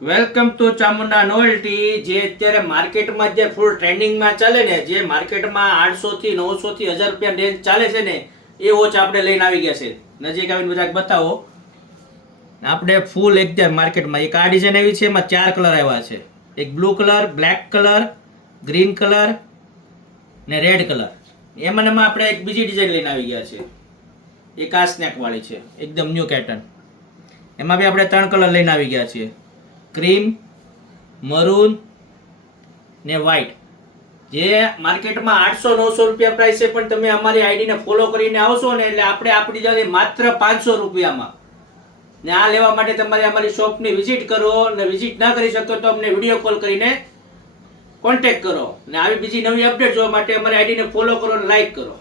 Welcome to Chamunda novelty. જે અત્યારે માર્કેટમાં જે ફૂલ ટ્રેન્ડિંગમાં ચાલે ને, જે માર્કેટમાં 800 થી 900 થી 1000 રૂપિયા રેન્જ ચાલે છે ને, એ વોચ આપણે લઈને આવી ગયા છે. નજીક આવીને બધા બતાવો. આપણે ફૂલ એકદમ માર્કેટમાં એક આ ડિઝાઇન આવી છે, એમાં 4 કલર આવ્યા છે. એક blue colour, black colour, green colour ને રેડ કલર. એમાં આપણે એક બીજી ડિઝાઇન લઈને આવી ગયા છે. એક આ સ્નેક વાળી છે, એકદમ ન્યૂ પેટર્ન. એમાં બી આપણે 3 કલર લઈને આવી ગયા છીએ, ક્રીમ, મરૂન ને વ્હાઈટ. જે માર્કેટમાં 800-900 રૂપિયા પ્રાઇસ છે, પણ તમે અમારી આઈડીને ફોલો કરીને આવશો ને એટલે આપણે આપણી જગ્યાએ માત્ર 500 રૂપિયામાં. ને આ લેવા માટે તમારે અમારી શોપની વિઝિટ કરો, અને વિઝિટ ના કરી શકો તો અમને વિડીયો કોલ કરીને કોન્ટેક્ટ કરો. ને આવી બીજી નવી અપડેટ જોવા માટે અમારી આઈડીને ફોલો કરો અને લાઈક કરો.